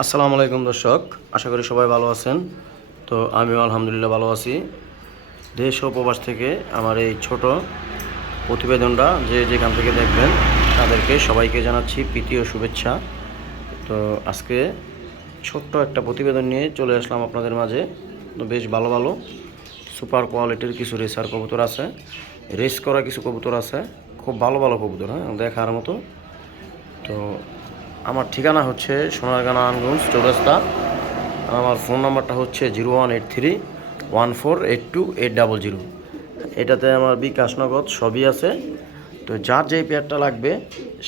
আসসালামু আলাইকুম দর্শক, আশা করি সবাই ভালো আছেন। তো আমিও আলহামদুলিল্লাহ ভালো আছি। দেশ ও প্রবাস থেকে আমার এই ছোট প্রতিবেদনটা যে যেখান থেকে দেখবেন, তাদেরকে সবাইকে জানাচ্ছি প্রীতি ও শুভেচ্ছা। তো আজকে ছোট্ট একটা প্রতিবেদন নিয়ে চলে আসলাম আপনাদের মাঝে। তো বেশ ভালো ভালো সুপার কোয়ালিটির কিছু রেসার কবুতর আছে। রেস করা কিছু কবুতর আছে। খুব ভালো ভালো কবুতর হ্যাঁ দেখার মতো। তো আমার ঠিকানা হচ্ছে সোনারগাঁ নারায়ণগঞ্জ চৌরাস্তা আমার ফোন নাম্বারটা হচ্ছে zero one eight three one four eight two eight double zero. এটাতে আমার বিকাশ নগদ সবই আছে। তো যার যেই পেয়ারটা লাগবে,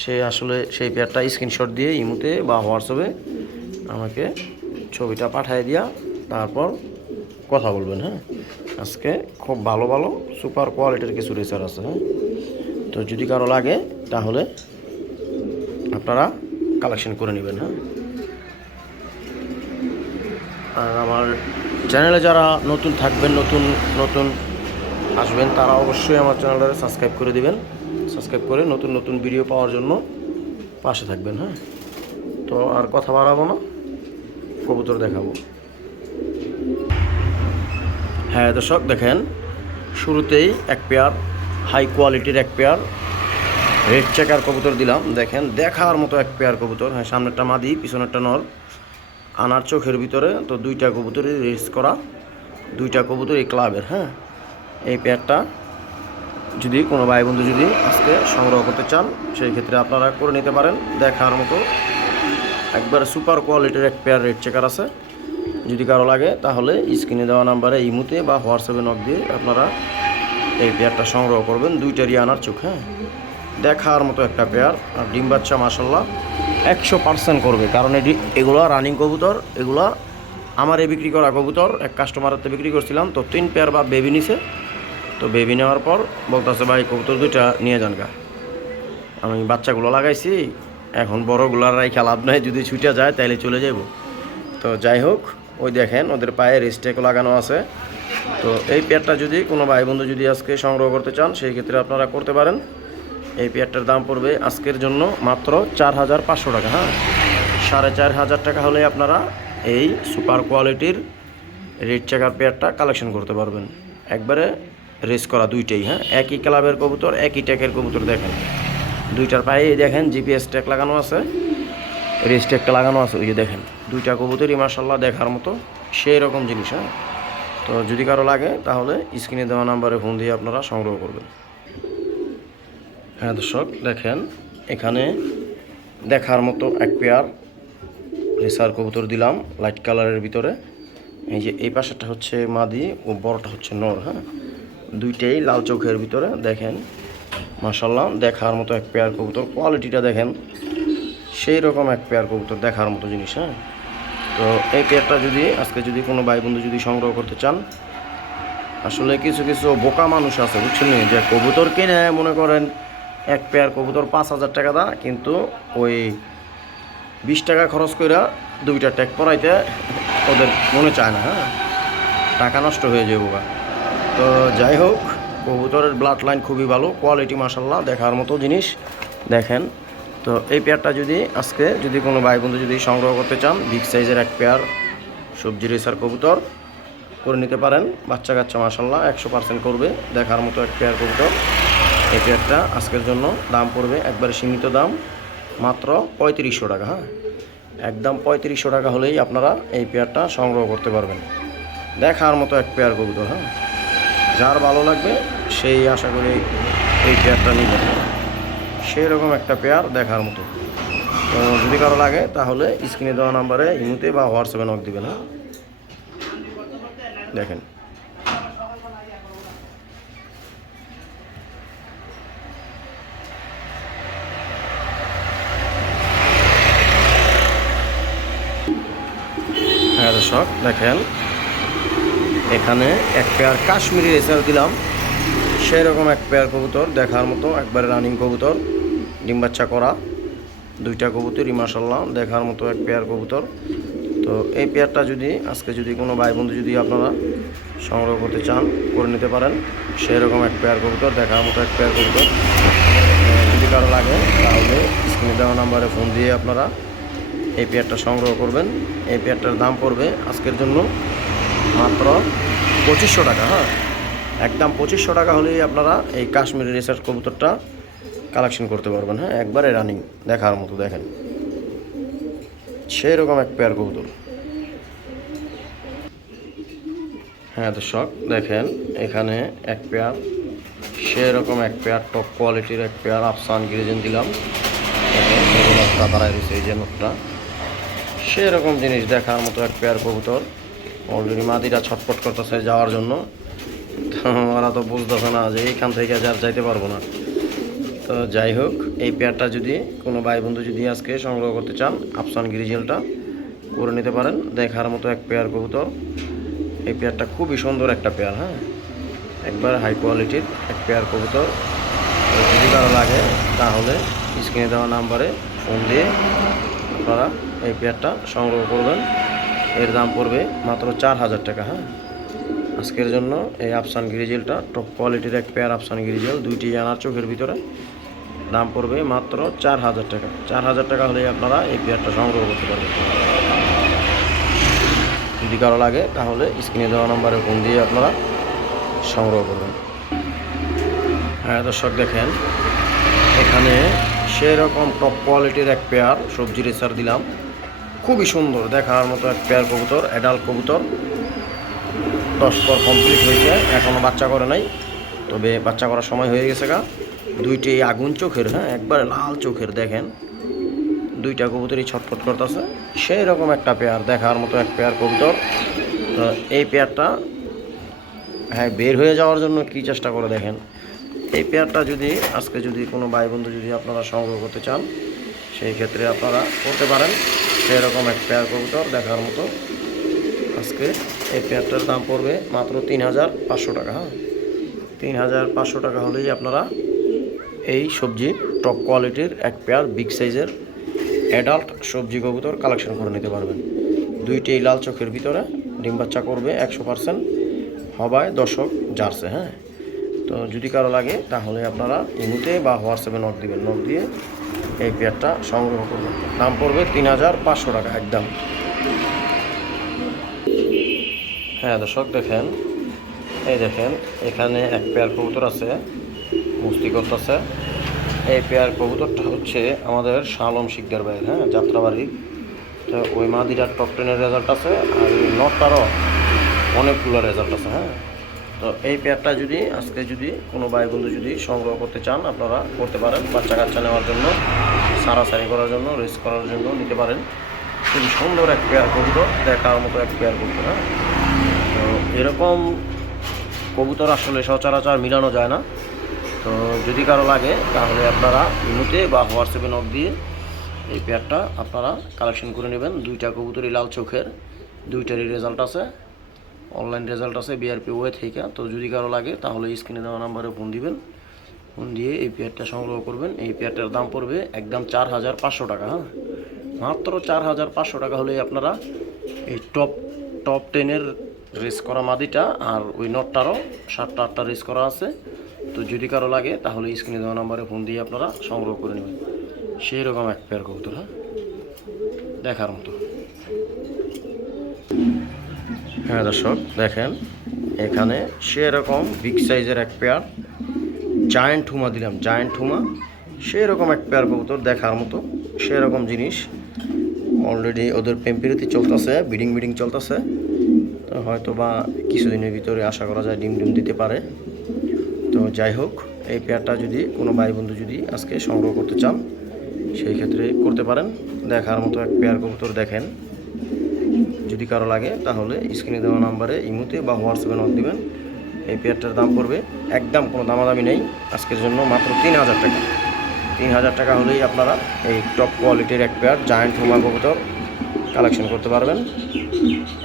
সে আসলে সেই পেয়ারটা স্ক্রিনশট দিয়ে ইমুতে বা হোয়াটসঅ্যাপে আমাকে ছবিটা পাঠিয়ে দিয়া তারপর কথা বলবেন হ্যাঁ? আজকে খুব ভালো ভালো সুপার কোয়ালিটির কিছু রেসার আছে হ্যাঁ? তো যদি কারও লাগে, তাহলে আপনারা কালেকশন করে নেবেন হ্যাঁ? আর আমার চ্যানেলে যারা নতুন থাকবেন, নতুন নতুন আসবেন, তারা অবশ্যই আমার চ্যানেলটা সাবস্ক্রাইব করে দিবেন। সাবস্ক্রাইব করে নতুন নতুন ভিডিও পাওয়ার জন্য পাশে থাকবেন হ্যাঁ? তো আর কথা বাড়াবো না, কবুতর দেখাবো। হ্যাঁ দর্শক, দেখেন, শুরুতেই এক পেয়ার হাই কোয়ালিটির এক পেয়ার রেড চেকার কবুতর দিলাম। দেখেন, দেখার মতো এক পেয়ার কবুতর। হ্যাঁ সামনেরটা মাদি, পিছনেরটা নর। আনার চোখের ভিতরে তো দুইটা কবুতরই রেস করা। দুইটা কবুতর এই ক্লাবের হ্যাঁ। এই পেয়ারটা যদি কোনো ভাই বন্ধু যদি আজকে সংগ্রহ করতে চান, সেই ক্ষেত্রে আপনারা করে নিতে পারেন। দেখার মতো একবারে সুপার কোয়ালিটির এক পেয়ার রেড চেকার আছে। যদি কারও লাগে, তাহলে স্ক্রিনে দেওয়া নাম্বারে ইমুতে বা হোয়াটসঅ্যাপে নক দিয়ে আপনারা এই পেয়ারটা সংগ্রহ করবেন। দুইটারই আনার চোখ হ্যাঁ। দেখার মতো একটা পেয়ার আর ডিম বাচ্চা মাসাল্লাহ একশো পার্সেন্ট করবে। কারণ এটি, এগুলো রানিং কবুতর, এগুলা আমার এই বিক্রি করা কবুতর, এক কাস্টমারের তো বিক্রি করছিলাম, তো তিন পেয়ার বা বেবি নিছে। তো বেবি নেওয়ার পর বলতেছে, ভাই, কবুতর দুইটা নিয়ে যান গা। আমি বাচ্চাগুলো লাগাইছি, এখন বড়গুলো রাইখা লাভ নাই, যদি ছুটে যায় তাইলে চলে যাব তো যাই হোক, ওই দেখেন, ওদের পায়ে রেস্টেক লাগানো আছে। তো এই পেয়ারটা যদি কোনো ভাই বন্ধু যদি আজকে সংগ্রহ করতে চান, সেই ক্ষেত্রে আপনারা করতে পারেন। এই পেয়ারটার দাম পড়বে আজকের জন্য মাত্র চার হাজার পাঁচশো টাকা হ্যাঁ? সাড়ে চার হাজার টাকা হলে আপনারা এই সুপার কোয়ালিটির রেড চেকার পেয়ারটা কালেকশন করতে পারবেন। একবারে রেস করা দুইটাই হ্যাঁ? একই ক্লাবের কবুতর, একই ট্যাকের কবুতর দেখেন। দুইটার পায়ে দেখেন জিপিএস ট্যাক লাগানো আছে, রেস ট্যাকটা লাগানো আছে, ওই যে দেখেন। দুইটা কবুতরই মার্শাল্লাহ দেখার মতো সেই রকম জিনিস হ্যাঁ? তো যদি কারও লাগে তাহলে স্ক্রিনে দেওয়া নাম্বারে ফোন দিয়ে আপনারা সংগ্রহ করবেন। হ্যাঁ দর্শক, দেখেন, এখানে দেখার মতো এক পেয়ার রেসার কবুতর দিলাম লাইট কালারের ভিতরে। এই যে এই পাশেরটা হচ্ছে মাদি ও বড়টা হচ্ছে নর হ্যাঁ? দুইটাই লাল চোখের ভিতরে, দেখেন মাসাল্লাহ দেখার মতো এক পেয়ার কবুতর। কোয়ালিটিটা দেখেন, সেই রকম এক পেয়ার কবুতর দেখার মতো জিনিস হ্যাঁ? তো এই পেয়ারটা যদি, আজকে যদি কোনো ভাই বন্ধু যদি সংগ্রহ করতে চান, আসলে কিছু কিছু বোকা মানুষ আছে, বুঝছেন যে কবুতর কিনে মনে করেন এক পেয়ার কবুতর পাঁচ হাজার টাকা দা, কিন্তু ওই বিশ টাকা খরচ করে দুইটা ট্যাগ পরাইতে ওদের মনে চায় না হ্যাঁ? টাকা নষ্ট হয়ে যাব। তো যাই হোক, কবুতরের ব্লাড লাইন খুবই ভালো কোয়ালিটি মাসাল্লাহ দেখার মতো জিনিস দেখেন। তো এই পেয়ারটা যদি আজকে যদি কোনো ভাই বন্ধু যদি সংগ্রহ করতে চান বিগ সাইজের এক পেয়ার সবজি রেসার কবুতর করে নিতে পারেন। বাচ্চা কাচ্চা মাসাল্লাহ একশো পার্সেন্ট করবে, দেখার মতো এক পেয়ার কবুতর। এই পেয়ারটা আজকের জন্য দাম পড়বে একবারে সীমিত দাম, মাত্র পঁয়ত্রিশশো টাকা হ্যাঁ? একদম পঁয়ত্রিশশো টাকা হলেই আপনারা এই পেয়ারটা সংগ্রহ করতে পারবেন। দেখার মতো এক পেয়ার কবুতর হ্যাঁ? যার ভালো লাগবে সেই আশা করি এই পেয়ারটা নেবেন। সেই রকম একটা পেয়ার দেখার মতো। তো যদি কারও লাগে, তাহলে স্ক্রিনে দেওয়া নাম্বারে ইমুতে বা হোয়াটসঅ্যাপে নক দিবেন হ্যাঁ? দেখেন হ্যাঁ দর্শক দেখেন এখানে এক পেয়ার কাশ্মীরি রেসার দিলাম। সেই রকম এক পেয়ার কবুতর, দেখার মতো একবারে রানিং কবুতর, ডিম বাচ্চা করা, দুইটা কবুতরই মাসাল্লাহ দেখার মতো এক পেয়ার কবুতর। তো এই পেয়ারটা যদি, আজকে যদি কোনো ভাই বন্ধু যদি আপনারা সংগ্রহ করতে চান, করে নিতে পারেন। সেই রকম এক পেয়ার কবুতর, দেখার মতো এক পেয়ার কবুতর। যদি কারও লাগে, তাহলে স্ক্রিনে দেওয়া নাম্বারে ফোন দিয়ে আপনারা এই পেয়ারটা সংগ্রহ করবেন। এই পেয়ারটার দাম পড়বে আজকের জন্য মাত্র পঁচিশশো টাকা হ্যাঁ? একদম পঁচিশশো টাকা হলেই আপনারা এই কাশ্মীরি রিসার্চ কবুতরটা কালেকশন করতে পারবেন হ্যাঁ? একবারে রানিং দেখার মতো, দেখেন। সেরকম এক পেয়ার কবুতর। হ্যাঁ দর্শক, দেখেন, এখানে এক পেয়ার, সেরকম এক পেয়ার টপ কোয়ালিটির এক পেয়ার, আফসান গিরিজেন দিলাম। এই দাঁড়ায় রয়েছে এই যে নোটটা। সেরকম জিনিস দেখার মতো এক পেয়ার কবুতর। অলরেডি মাদিরা ছটফট করতেছে যাওয়ার জন্য। ওরা তো বুঝতেছে না যে এইখান থেকে আর যাইতে পারব না। তো যাই হোক, এই পেয়ারটা যদি কোনো ভাই বন্ধু যদি আজকে সংগ্রহ করতে চান আফসান গিরিজেলটা করে নিতে পারেন। দেখার মতো এক পেয়ার কবুতর। এই পেয়ারটা খুবই সুন্দর একটা পেয়ার হ্যাঁ? একবার হাই কোয়ালিটির এক পেয়ার কবুতর। যদি কারও লাগে, তাহলে স্ক্রিনে দেওয়া নাম্বারে ফোন দিয়ে আপনারা এই পেয়ারটা সংগ্রহ করবেন। এর দাম পড়বে মাত্র চার হাজার টাকা হ্যাঁ? আজকের জন্য এই আফসান গিরিজেলটা টপ কোয়ালিটির এক পেয়ার আফসান গিরিজেল, দুইটি আনার চোখের ভিতরে। দাম পড়বে মাত্র চার হাজার টাকা। চার হাজার টাকা হলেই আপনারা এই পেয়ারটা সংগ্রহ করতে পারবেন। যদি কারও লাগে, তাহলে স্ক্রিনে দেওয়া নম্বরে ফোন দিয়ে আপনারা সংগ্রহ করবেন। হ্যাঁ দর্শক দেখেন, এখানে সেরকম টপ কোয়ালিটির এক পেয়ার সবজি রেসার দিলাম। খুবই সুন্দর দেখার মতো এক পেয়ার কবুতর অ্যাডাল্ট কবুতর। দশ পর কমপ্লিট হয়েছে এখনও বাচ্চা করে নাই। তবে বাচ্চা করার সময় হয়ে গেছে গা। দুইটি আগুন চোখের হ্যাঁ? একবারে লাল চোখের, দেখেন। দুইটা কবুতরই ছটফট করতেছে। সেই রকম একটা পেয়ার দেখার মতো এক পেয়ার কবুতর। তো এই পেয়ারটা হ্যাঁ বের হয়ে যাওয়ার জন্য কি চেষ্টা করে দেখেন। এই পেয়ারটা যদি, আজকে যদি কোনো ভাই বন্ধু যদি আপনারা সংগ্রহ করতে চান, সেই ক্ষেত্রে আপনারা করতে পারেন। সেই রকম এক পেয়ার কবুতর দেখার মতো। আজকে এই পেয়ারটার দাম পড়বে মাত্র তিন হাজার পাঁচশো টাকা হ্যাঁ? তিন হাজার পাঁচশো টাকা হলেই আপনারা এই সবজি টপ কোয়ালিটির এক পেয়ার বিগ সাইজের অ্যাডাল্ট সবজি কবুতর কালেকশন করে নিতে পারবেন। দুইটি এই লাল চোখের ভিতরে, ডিম বাচ্চা করবে একশো পার্সেন্ট হবায় দর্শক জার্সে হ্যাঁ? তো যদি কারও লাগে, তাহলে আপনারা ইমুতে বা হোয়াটসঅ্যাপে নক দিবেন। নক দিয়ে এই পেয়ারটা সংগ্রহ করবেন দাম পড়বে তিন হাজার পাঁচশো টাকা একদম। হ্যাঁ দর্শক, দেখেন। এই দেখেন, এখানে এক পেয়ার কবুতর আছে, মুস্তি করতেছে। এই পেয়ার কবুতরটা হচ্ছে আমাদের শালম শিকদার ভাইয়ের হ্যাঁ যাত্রাবাড়ির তো ওই মাদিরার টপ টেনের রেজাল্ট আছে, আর ওই নটটারও অনেকগুলো রেজাল্ট আছে হ্যাঁ। তো এই পেয়ারটা যদি, আজকে যদি কোনো ভাই বন্ধু যদি সংগ্রহ করতে চান, আপনারা করতে পারেন। বাচ্চা কাচ্চা নেওয়ার জন্য, সারাসারি করার জন্য রেস করার জন্য নিতে পারেন। খুবই সুন্দর এক পেয়ার কবুতর, দেখার মতো এক পেয়ার কবুতর হ্যাঁ? তো এরকম কবুতর আসলে সচরাচর মিলানো যায় না। তো যদি কারও লাগে, তাহলে আপনারা ইমুতে বা হোয়াটসঅ্যাপে নক দিয়ে এই পেয়ারটা আপনারা কালেকশন করে নেবেন। দুইটা কবুতরই লাল চোখের, দুইটারই রেজাল্ট আছে। অনলাইন রেজাল্ট আছে বিআরপি ওয়ে থেকে। তো যদি কারও লাগে, তাহলে স্ক্রিনে দেওয়া নাম্বারে ফোন দিবেন। ফোন দিয়ে এই পেয়ারটা সংগ্রহ করবেন। এই পেয়ারটার দাম পড়বে একদম চার হাজার পাঁচশো টাকা হ্যাঁ? মাত্র চার হাজার পাঁচশো টাকা হলেই আপনারা এই টপ টপ টেনের রেস করা মাদিটা আর ওই নটটারও সাতটা আটটা রেস করা আছে। তো যদি কারও লাগে, তাহলে স্ক্রিনে দেওয়া নাম্বারে ফোন দিয়ে আপনারা সংগ্রহ করে নেবেন। সেই রকম এক পেয়ার কবুতর হ্যাঁ? দেখার মতো। হ্যাঁ দর্শক, দেখেন, এখানে সেরকম বিগ সাইজের এক পেয়ার জায়েন্ট হুমা দিলাম জায়েন্ট হুমা সেরকম এক পেয়ার কবুতর দেখার মতো, সেরকম জিনিস। অলরেডি ওদের পেম্পিরিতি চলতেছে বিডিং বিডিং চলতেছে, তো হয়তো বা কিছুদিনের ভিতরে আশা করা যায় ডিম ডিম দিতে পারে। তো যাই হোক, এই পেয়ারটা যদি কোনো ভাই বন্ধু যদি আজকে সংগ্রহ করতে চান, সেই ক্ষেত্রে করতে পারেন। দেখার মতো এক পেয়ার কবুতর দেখেন। যদি কারও লাগে, তাহলে স্ক্রিনে দেওয়া নাম্বারে ইমুতে বা হোয়াটসঅ্যাপে নক দিবেন। এই পেয়ারটার দাম পড়বে, একদম কোনো দামাদামি নেই। আজকের জন্য মাত্র তিন হাজার টাকা। তিন হাজার টাকা হলেই আপনারা এই টপ কোয়ালিটির এক পেয়ার জায়েন্ট হোমা কবুতর কালেকশন করতে পারবেন।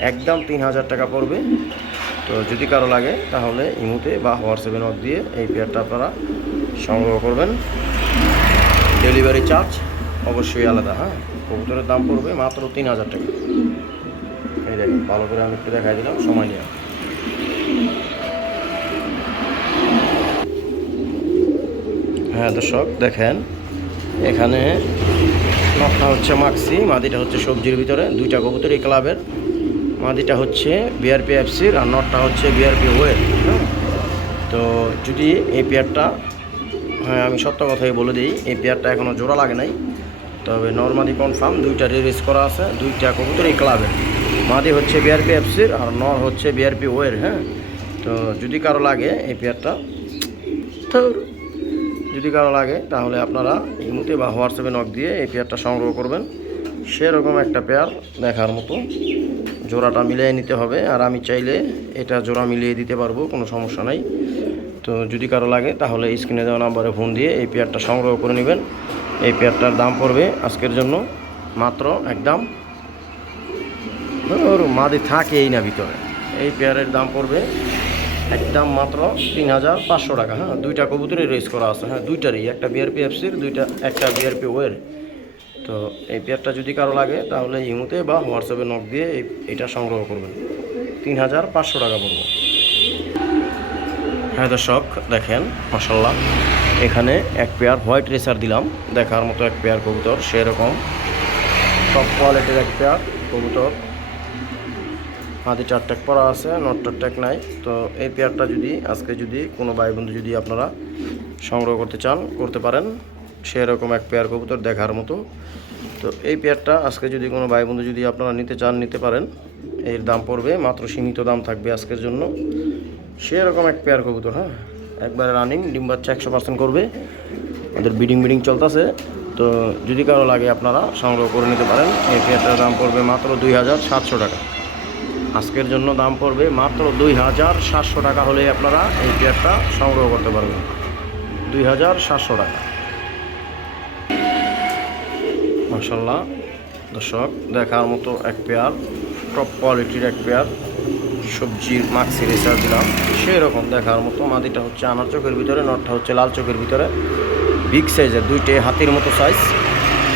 একদম তিন হাজার টাকা পড়বে। তো যদি কারও লাগে, তাহলে ইমুতে বা হোয়াটসঅ্যাপে নক দিয়ে এই পেয়ারটা আপনারা সংগ্রহ করবেন। ডেলিভারি চার্জ অবশ্যই আলাদা হ্যাঁ? কবুতরের দাম পড়বে মাত্র তিন হাজার টাকা। ভালো করে আমি একটু দেখাই দিলাম, সময় নিয়ে। হ্যাঁ দর্শক, দেখেন, এখানে নটটা হচ্ছে মাক্সি, মাদিটা হচ্ছে সবজির ভিতরে, দুইটা কবুতর এই ক্লাবের। মাদিটা হচ্ছে বিআরপি এফসির আর নটটা হচ্ছে বিআরপি ওয়েল তো যদি এই পেয়ারটা হ্যাঁ আমি সত্য কথাই বলে দিই, এই পেয়ারটা এখনও জোড়া লাগে নাই। তবে নর্মালি কনফার্ম, দুইটা রিলিজ করা আছে, দুইটা কবুতর এই ক্লাবের। মাদি হচ্ছে বিআরপি এফসির আর নর হচ্ছে বিআরপি ওয়ের হ্যাঁ? তো যদি কারও লাগে এই পেয়ারটা তো যদি কারও লাগে, তাহলে আপনারা ইমুতে বা হোয়াটসঅ্যাপে নক দিয়ে এই পেয়ারটা সংগ্রহ করবেন। সেরকম একটা পেয়ার দেখার মতো। জোড়াটা মিলিয়ে নিতে হবে, আর আমি চাইলে এটা জোড়া মিলিয়ে দিতে পারব, কোনো সমস্যা নাই। তো যদি কারও লাগে, তাহলে স্ক্রিনে দেওয়া নাম্বারে ফোন দিয়ে এই পেয়ারটা সংগ্রহ করে নেবেন। এই পেয়ারটার দাম পড়বে আজকের জন্য মাত্র একদম ওর মাদি থাকেই না ভিতরে। এই পেয়ারের দাম পড়বে একদম মাত্র তিন হাজার পাঁচশো টাকা। হ্যাঁ দুইটা কবুতরই রেস করা আছে। হ্যাঁ দুইটারই, একটা বিআরপি এফসির দুইটা, একটা বিআরপি ওয়ের তো এই পেয়ারটা যদি কারও লাগে, তাহলে ইমুতে বা হোয়াটসঅ্যাপে নক দিয়ে এই, এটা সংগ্রহ করবেন। তিন হাজার পাঁচশো টাকা পড়বে। হ্যাঁ দর্শক, দেখেন মাসাল্লাহ এখানে এক পেয়ার হোয়াইট রেসার দিলাম। দেখার মতো এক পেয়ার কবুতর, সেরকম। টপ কোয়ালিটির এক পেয়ার কবুতর। হাতে চার ট্যাগ পরা আছে নটটার ট্যাগ নাই। তো এই পেয়ারটা যদি, আজকে যদি কোনো ভাই বন্ধু যদি আপনারা সংগ্রহ করতে চান, করতে পারেন, সেরকম এক পেয়ার কবুতর দেখার মতো। তো এই পেয়ারটা আজকে যদি কোনো ভাই বন্ধু যদি আপনারা নিতে চান, নিতে পারেন, এর দাম পড়বে, মাত্র সীমিত দাম থাকবে আজকের জন্য। সেরকম এক পেয়ার কবুতর হ্যাঁ? একবারে রানিং ডিম বাচ্চা একশো পার্সেন্ট করবে। ওদের বিডিং বিডিং চলতেছে। তো যদি কারও লাগে আপনারা সংগ্রহ করে নিতে পারেন, এই পেয়ারটার দাম পড়বে মাত্র দুই হাজার সাতশো টাকা। আজকের জন্য দাম পড়বে মাত্র দুই হাজার সাতশো টাকা হলে আপনারা এই পেয়ারটা সংগ্রহ করতে পারবেন। দুই হাজার সাতশো টাকা। মাসাল্লাহ দর্শক, দেখার মতো এক পেয়ার টপ কোয়ালিটির এক পেয়ার, সবজির মাক্সি রেসার দিলাম। সেই রকম দেখার মতো মাদিটা হচ্ছে আনার চোখের ভিতরে, নটটা হচ্ছে লাল চোখের ভিতরে। বিগ সাইজের দুইটাই হাতির মতো সাইজ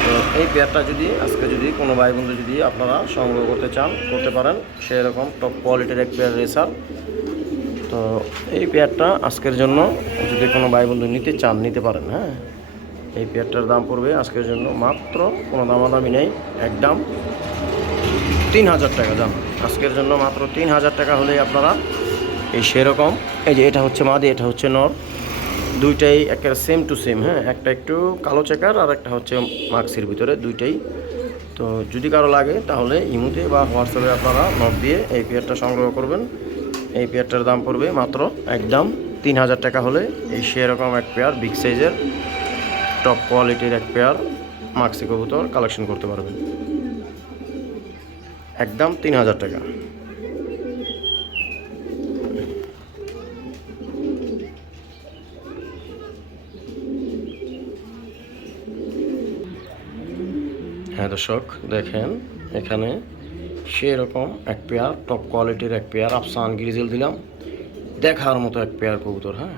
তো এই পেয়ারটা যদি, আজকে যদি কোনো ভাই বন্ধু যদি আপনারা সংগ্রহ করতে চান, করতে পারেন সেই রকম টপ কোয়ালিটির এক পেয়ার রেসার। তো এই পেয়ারটা আজকের জন্য যদি কোনো ভাই বন্ধু নিতে চান, নিতে পারেন হ্যাঁ? এই পেয়ারটার দাম পড়বে আজকের জন্য মাত্র কোনো দামাদামি নেই, একদম তিন হাজার টাকা দাম। আজকের জন্য মাত্র তিন হাজার টাকা হলেই আপনারা এই সেরকম, এই যে এটা হচ্ছে মাদি, এটা হচ্ছে নর। দুইটাই একের সেম টু সেম হ্যাঁ? একটা একটু কালো চেকার আর একটা হচ্ছে মাক্সির ভিতরে, দুইটাই। তো যদি কারও লাগে তাহলে ইমুতে বা হোয়াটসঅ্যাপে আপনারা নট দিয়ে এই পেয়ারটা সংগ্রহ করবেন। এই পেয়ারটার দাম পড়বে মাত্র একদম তিন হাজার টাকা হলে। এই সেরকম এক পেয়ার বিগ সাইজের টপ কোয়ালিটির এক পেয়ার মাক্সি কবুতর কালেকশন করতে পারবেন। একদম তিন হাজার টাকা। দর্শক, দেখেন এখানে সেরকম এক পেয়ার টপ কোয়ালিটির এক পেয়ার, আফসান গ্রিজেল দিলাম। দেখার মতো এক পেয়ার কবুতর হ্যাঁ?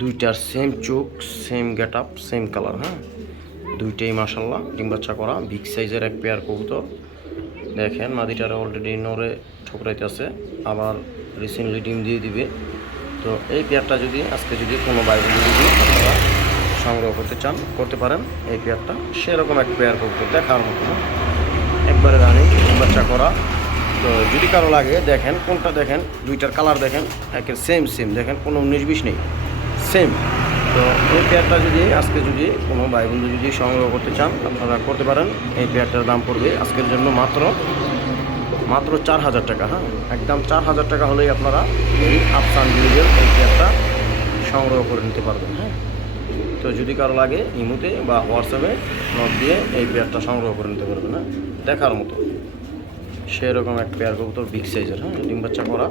দুইটার সেম চোখ same get up same colour হ্যাঁ? দুইটাই মাসাল্লাহ ডিম বাচ্চা করা বিগ সাইজের এক পেয়ার কবুতর। দেখেন, মাদিটারে অলরেডি নরে ঠোকরাইতেছে আবার রিসেন্টলি ডিম দিয়ে দিবে। তো এই পেয়ারটা যদি, আজকে যদি কোনো বাইরে যদি সংগ্রহ করতে চান, করতে পারেন এই পেয়ারটা। সেরকম এক পেয়ার করতে দেখার মতো। একবারে রানিং বাচ্চা করা। তো যদি কারও লাগে, দেখেন কোনটা দেখেন, দুইটার কালার দেখেন, একের সেম সেম দেখেন, কোনো উনিশ বিশ নেই। সেম তো এই পেয়ারটা যদি, আজকে যদি কোনো ভাই বন্ধু যদি সংগ্রহ করতে চান, আপনারা করতে পারেন। এই পেয়ারটার দাম পড়বে আজকের জন্য মাত্র মাত্র চার হাজার টাকা হ্যাঁ? একদম চার হাজার টাকা হলেই আপনারা এই আফসান ব্রিজের এই পেয়ারটা সংগ্রহ করে নিতে পারবেন হ্যাঁ? তো যদি কারও লাগে ইমুতে বা হোয়াটসঅ্যাপে নট দিয়ে এই পেয়ারটা সংগ্রহ করে নিতে পারবে না। দেখার মতো। সেরকম এক পেয়ার কবুতর বিগ সাইজের হ্যাঁ ডিম বাচ্চা করা।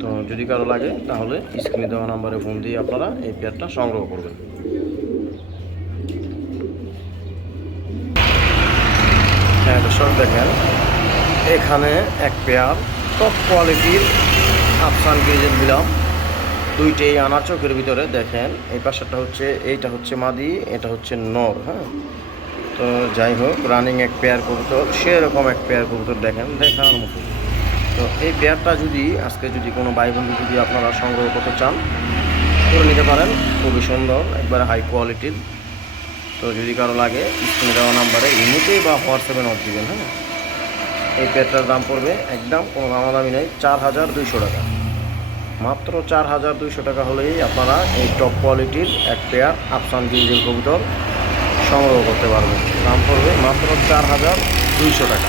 তো যদি কারও লাগে, তাহলে স্ক্রিনে দেওয়া নাম্বারে ফোন দিয়ে আপনারা এই পেয়ারটা সংগ্রহ করবেন। হ্যাঁ দর্শক, দেখেন, এখানে এক পেয়ার টপ কোয়ালিটির আফসান গ্রিজের দিলাম দুইটাই আনার চোখের ভিতরে দেখেন। এই পাশেরটা হচ্ছে, এইটা হচ্ছে মাদি, এটা হচ্ছে নর হ্যাঁ? তো যাই হোক রানিং এক পেয়ার কবুতর, সেরকম এক পেয়ার কবুতর দেখেন, দেখার মতো। তো এই পেয়ারটা যদি, আজকে যদি কোনো ভাই বন্ধু যদি আপনারা সংগ্রহ করতে চান, করে নিতে পারেন। খুবই সুন্দর, একবারে হাই কোয়ালিটির তো যদি কারও লাগে, স্ক্রিনে দেওয়া নাম্বারে ইমুতেই বা হোয়াটসঅ্যাপে নট দিবেন হ্যাঁ? এই পেয়ারটার দাম পড়বে একদম কোনো দামাদামি নেই, চার হাজার দুইশো টাকা। মাত্র চার হাজার দুইশো টাকা হলেই আপনারা এই টপ কোয়ালিটির এক পেয়ার আফসান গিরিজেল কবুতর সংগ্রহ করতে পারবেন। দাম পড়বে মাত্র চার হাজার দুইশো টাকা।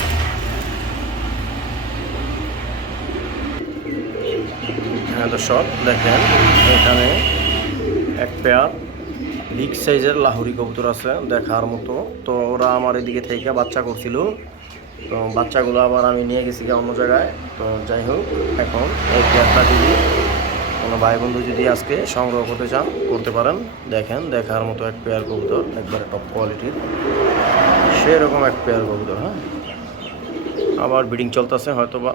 হ্যাঁ দর্শক, দেখেন, এখানে এক পেয়ার বিগ সাইজের লাহুরি কবুতর আছে দেখার মতো। তো ওরা আমার এদিকে থেকে বাচ্চা করছিল। তো বাচ্চাগুলো আবার আমি নিয়ে গেছি অন্য জায়গায়। তো যাই হোক, এখন এই পেয়ারটা যদি কোনো ভাই বন্ধু যদি আজকে সংগ্রহ করতে চান, করতে পারেন। দেখেন, দেখার মতো এক পেয়ার কবুতর, একবারে টপ কোয়ালিটির সেরকম এক পেয়ার কবুতর হ্যাঁ? আবার ব্রিডিং চলতেছে হয়তো বা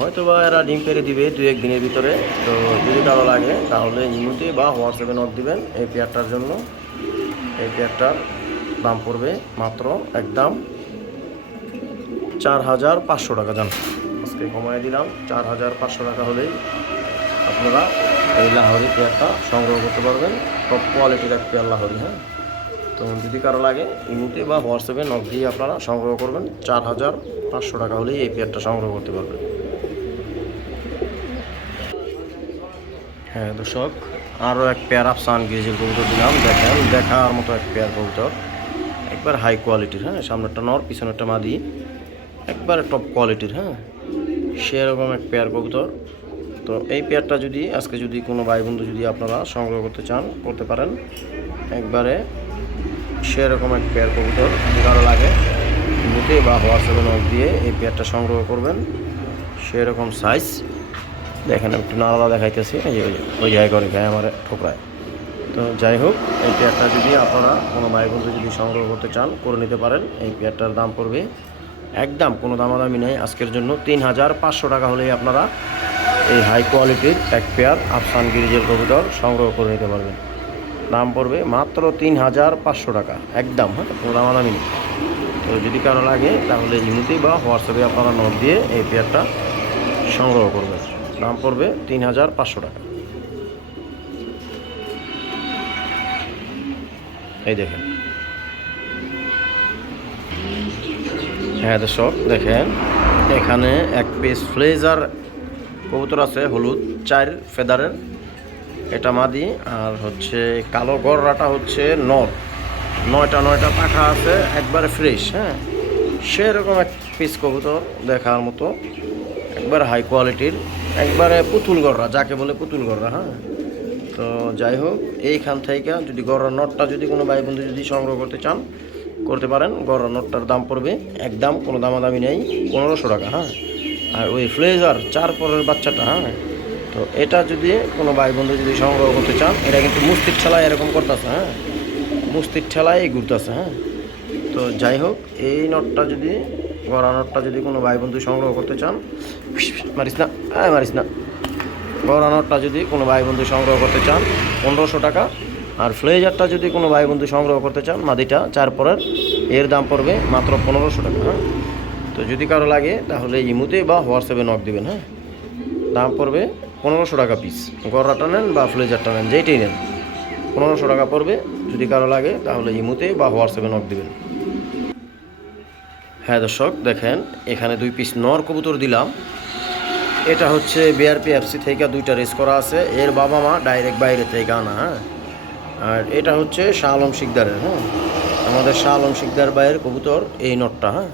হয়তো বা এরা ডিম পেরে দিবে দু এক দিনের ভিতরে। তো যদি কারও লাগে, তাহলে ইমুতে বা হোয়াটসঅ্যাপে নোট দিবেন এই পেয়ারটার জন্য। এই পেয়ারটার দাম পড়বে মাত্র একদম চার হাজার পাঁচশো টাকা, জান। আজকে কমায় দিলাম, চার হাজার পাঁচশো টাকা হলেই আপনারা এই লাহরি পেয়ারটা সংগ্রহ করতে পারবেন। টপ কোয়ালিটির এক পেয়ার লাহরি হ্যাঁ? তো যদি কারও লাগে, ইমুতে বা হোয়াটসঅ্যাপে নক দিয়ে আপনারা সংগ্রহ করবেন। চার হাজার পাঁচশো টাকা হলেই এই পেয়ারটা সংগ্রহ করতে পারবেন। হ্যাঁ দর্শক আরও এক পেয়ার আফসান গিরিজের কবুতর দিলাম। দেখেন, দেখার মতো এক পেয়ার কবুতর। একবার হাই কোয়ালিটির হ্যাঁ? সামনেরটা নর, পিছনেরটা মাদি। একবারে টপ কোয়ালিটির হ্যাঁ? সেরকম এক পেয়ার কবুতর। তো এই পেয়ারটা যদি, আজকে যদি কোনো ভাই বন্ধু যদি আপনারা সংগ্রহ করতে চান, করতে পারেন। একবারে সেরকম এক পেয়ার কবুতর কারও লাগে মুখে বা হোয়াটসঅ্যাপে নক দিয়ে এই পেয়ারটা সংগ্রহ করবেন। সেরকম সাইজ দেখেন একটু নাড়ালা দেখাইতেছি, এই ওই জায়গায় করে গায়ে আমার ঠোকরায়। তো যাই হোক, এই পেয়ারটা যদি আপনারা কোনো ভাই বন্ধু যদি সংগ্রহ করতে চান, করে নিতে পারেন। এই পেয়ারটার দাম পড়বে একদম কোনো দামাদামি নেই। আজকের জন্য তিন হাজার পাঁচশো টাকা হলেই আপনারা এই হাই কোয়ালিটির এক পেয়ার আফসান গিরিজের কবুতর সংগ্রহ করে নিতে পারবেন। দাম পড়বে মাত্র তিন হাজার পাঁচশো টাকা। একদম হ্যাঁ কোনো দামাদামি নেই। তো যদি কারও লাগে, তাহলে ইমুতেই বা হোয়াটসঅ্যাপে আপনারা নোট দিয়ে এই পেয়ারটা সংগ্রহ করবেন। দাম পড়বে তিন হাজার পাঁচশো টাকা। এই দেখেন। হ্যাঁ দর্শক, দেখেন, এখানে এক পিস ফ্লেজার কবুতর আছে, হলুদ, চার ফেদারের। এটা মাদি, আর হচ্ছে কালো গররাটা হচ্ছে নর। নয়টা নয়টা পাখা আছে, একবারে ফ্রেশ হ্যাঁ? সেরকম এক পিস কবুতর দেখার মতো, একবার হাই কোয়ালিটির একবারে পুতুল গররা, যাকে বলে পুতুল গররা হ্যাঁ? তো যাই হোক, এইখান থেকে যদি গররা নটটা যদি কোনো ভাই বন্ধু যদি সংগ্রহ করতে চান, করতে পারেন। গররা নটটার দাম পড়বে, একদম কোনো দামাদামি নেই, পনেরোশো টাকা হ্যাঁ? আর ওই ফ্লেজার চার পরের বাচ্চাটা হ্যাঁ? তো এটা যদি কোনো ভাই বন্ধু যদি সংগ্রহ করতে চান, এটা কিন্তু মুস্তির ঠেলায় এরকম করতেছে হ্যাঁ? মুস্তির ঠেলায় ঘুরতেছে হ্যাঁ? তো যাই হোক, এই নটটা যদি, গড়া নটটা যদি কোনো ভাই বন্ধু সংগ্রহ করতে চান, মারিস না হ্যাঁ মারিস না। গড়া নটটা যদি কোনো ভাই বন্ধু সংগ্রহ করতে চান, পনেরোশো টাকা। আর ফ্লেজারটা যদি কোনো ভাই বন্ধু সংগ্রহ করতে চান, মাদিটা চার পরের, এর দাম পড়বে মাত্র পনেরোশো টাকা হ্যাঁ? তো যদি কারও লাগে, তাহলে ইমুতে বা হোয়াটসঅ্যাপে নক দেবেন হ্যাঁ? দাম পড়বে পনেরোশো টাকা পিস গড়াটা নেন বা ফ্লেজারটা নেন, যেইটাই নেন। পনেরোশো টাকা পড়বে, যদি কারও লাগে, তাহলে ইমুতে বা হোয়াটসঅ্যাপে নক দেবেন। হ্যাঁ দর্শক, দেখেন, এখানে দুই পিস নর কবুতর দিলাম। এটা হচ্ছে বিআরপি এফসি থেকে দুইটা রেস করা আছে। এর বাবা মা ডাইরেক্ট বাইরে থেকে আনা হ্যাঁ? আর এটা হচ্ছে শাহ আলম শিকদারের হ্যাঁ? আমাদের শাহ আলম শিকদার ভাইয়ের কবুতর, এই নটটা হ্যাঁ?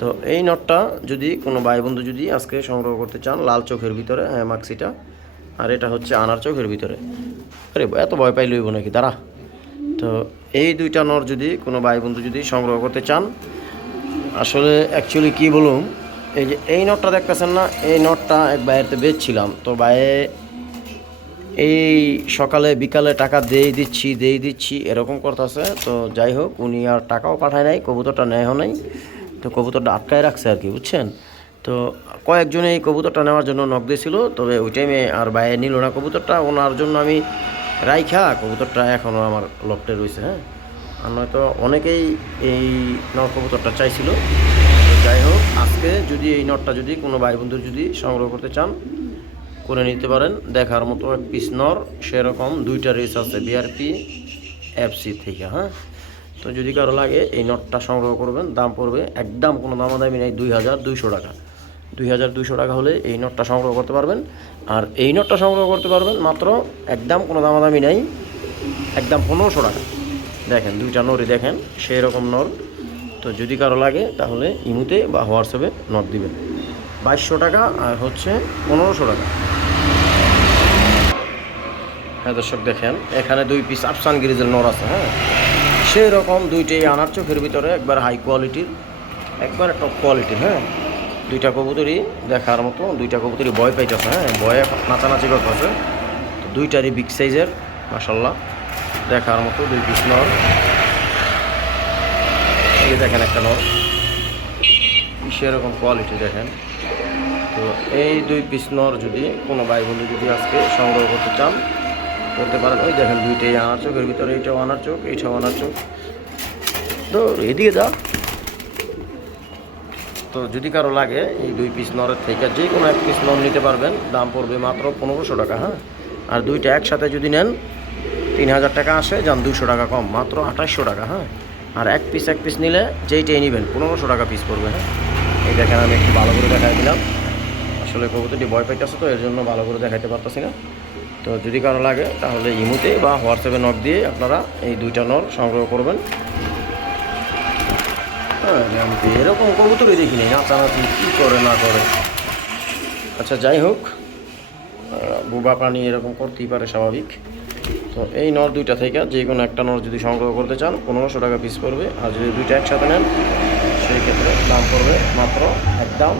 তো এই নটটা যদি কোনো ভাই বন্ধু যদি আজকে সংগ্রহ করতে চান লাল চোখের ভিতরে হ্যাঁ মাক্সিটা, আর এটা হচ্ছে আনার চোখের ভিতরে। আরে, এত ভয় পাই লইব নাকি? দাঁড়া। তো এই দুইটা নর যদি কোনো ভাই বন্ধু যদি সংগ্রহ করতে চান, আসলে অ্যাকচুয়ালি কি বলুন এই যে এই নটটা দেখতেছেন না, এই নটটা এক বাইরেতে বেচছিলাম। তো বাইরে এই সকালে, বিকালে টাকা দেই দিচ্ছি দেই দিচ্ছি, এরকম করতেছে। তো যাই হোক, উনি আর টাকাও পাঠায় নাই, কবুতরটা নেয়ও নাই। তো কবুতরটা আটকায় রাখছে আর কি, বুঝছেন? তো কয়েকজনে এই কবুতরটা নেওয়ার জন্য নক দিয়েছিল, তবে ওই টাইমে আর বাইরে নিল না কবুতরটা, ওনার জন্য আমি রাইখা, কবুতরটা এখনও আমার লকটে রয়েছে হ্যাঁ? আর নয়তো অনেকেই এই নর কবুতরটা চাইছিল। যাই হোক, আজকে যদি এই নটটা যদি কোনো ভাই বন্ধু যদি সংগ্রহ করতে চান, করে নিতে পারেন। দেখার মতো এক পিস নর, সেরকম দুইটা রেস আছে বিআরপি এফসি থেকে হ্যাঁ? তো যদি কারও লাগে, এই নটটা সংগ্রহ করবেন, দাম পড়বে একদম কোনো দামাদামি নেই দুই হাজার দুইশো টাকা। দুই হাজার দুইশো টাকা হলে এই নটটা সংগ্রহ করতে পারবেন। আর এই নটটা সংগ্রহ করতে পারবেন মাত্র একদম কোনো দামাদামি নেই, একদম পনেরোশো টাকা। দেখেন, দুইটা নরই দেখেন সেই রকম নর তো যদি কারও লাগে, তাহলে ইমুতে বা হোয়াটসঅ্যাপে নট দিবেন। বাইশশো টাকা আর হচ্ছে পনেরোশো টাকা। হ্যাঁ দর্শক দেখেন, এখানে দুই পিস আফসান গিরিজের নর আছে হ্যাঁ? সেই রকম দুইটাই আনার চোখের ভিতরে একবার হাই কোয়ালিটির একবার টপ কোয়ালিটির হ্যাঁ? দুইটা কবুতরই দেখার মতো, দুইটা কবুতরই ভয় পাইতেছে হ্যাঁ? ভয়ে নাচানাচি করতেছে। তো দুইটারই বিগ সাইজের মাসাল্লাহ দেখার মতো দুই পিস নর। এই দেখেন একটা নর। সেরকম কোয়ালিটি দেখেন। তো এই দুই পিস নর যদি কোনো ভাই বন্ধু যদি আজকে সংগ্রহ করতে চান করতে পারেন। ওই দেখেন দুইটাই আনার চোখ এর ভিতরে, এইটাও আনার চোখ, এইটাও আনার চোখ। তো এদিকে যা। তো যদি কারও লাগে, এই দুই পিস নরের থেকে যে কোনো এক পিস নর নিতে পারবেন। দাম পড়বে মাত্র পনেরোশো টাকা হ্যাঁ? আর দুইটা একসাথে যদি নেন, তিন হাজার টাকা আসে, যান দুশো টাকা কম, মাত্র আঠাশশো টাকা হ্যাঁ? আর এক পিস এক পিস নিলে যেইটাই নেবেন, পনেরোশো টাকা পিস পড়বে হ্যাঁ? এই দেখেন আমি একটু ভালো করে দেখাই দিলাম। আসলে কবুতরটি ভয় পাইতেছে তো, এর জন্য ভালো করে দেখাইতে পারতেছি না। তো যদি কারও লাগে, তাহলে ইমুতে বা হোয়াটসঅ্যাপে নক দিয়ে আপনারা এই দুইটা নর সংগ্রহ করবেন। হ্যাঁ এরকম কবুতরই দেখিনি নাচানাচি কী করে না করে? আচ্ছা যাই হোক বোবা বুবা প্রাণী এরকম করতেই পারে স্বাভাবিক। তো এই নর দুইটা থেকে যে কোনো একটা নর যদি সংগ্রহ করতে চান, পনেরোশো টাকা পিস পড়বে। আর যদি দুইটা একসাথে নেন সেই ক্ষেত্রে দাম পড়বে মাত্র একদম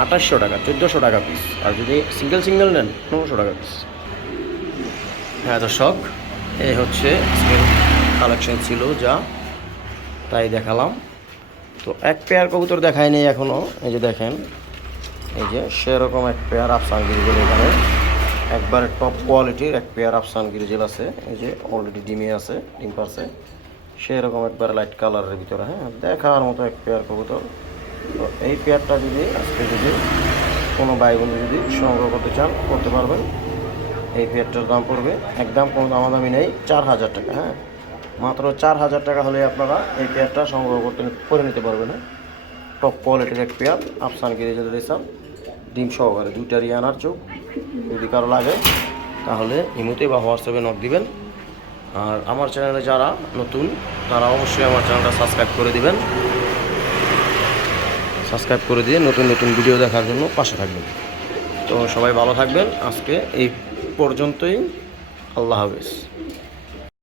আঠাশশো টাকা, চোদ্দোশো টাকা পিস আর যদি সিঙ্গেল সিঙ্গেল নেন, পনেরোশো টাকা পিস হ্যাঁ দর্শক এই হচ্ছে কালেকশন ছিল যা তাই দেখালাম। তো এক পেয়ার কবুতর দেখায় নেই এখনও এই যে দেখেন, এই যে সেরকম এক পেয়ার আফসান গিরিজেল এখানে। একবারে টপ কোয়ালিটির এক পেয়ার আফসান গিরিজেল আছে। এই যে অলরেডি ডিমে আছে, ডিম পারছে। সেরকম একবারে লাইট কালারের ভিতরে হ্যাঁ দেখার মতো এক পেয়ার কবুতর। তো এই পেয়ারটা যদি আজকে যদি কোনো ভাই বন্ধু যদি সংগ্রহ করতে চান, করতে পারবেন। এই পেয়ারটার দাম পড়বে, একদম কোনো দামাদামি নেই, চার হাজার টাকা হ্যাঁ। মাত্র চার হাজার টাকা হলে আপনারা এই পেয়ারটা সংগ্রহ করতে করে নিতে পারবেন হ্যাঁ। টপ কোয়ালিটির এক পেয়ার, আফসান গিরিজেল রেসাম ডিম সহকারে দুইটারই আনার চোখ। যদি কারও লাগে, তাহলে ইমুতে বা হোয়াটসঅ্যাপে নক দিবেন। আর আমার চ্যানেলে যারা নতুন, তারা অবশ্যই আমার চ্যানেলটা সাবস্ক্রাইব করে দিবেন। সাবস্ক্রাইব করে দিয়ে নতুন নতুন ভিডিও দেখার জন্য পাশে থাকবেন। তো সবাই ভালো থাকবেন। আজকে এই পর্যন্তই। আল্লাহ হাফেজ।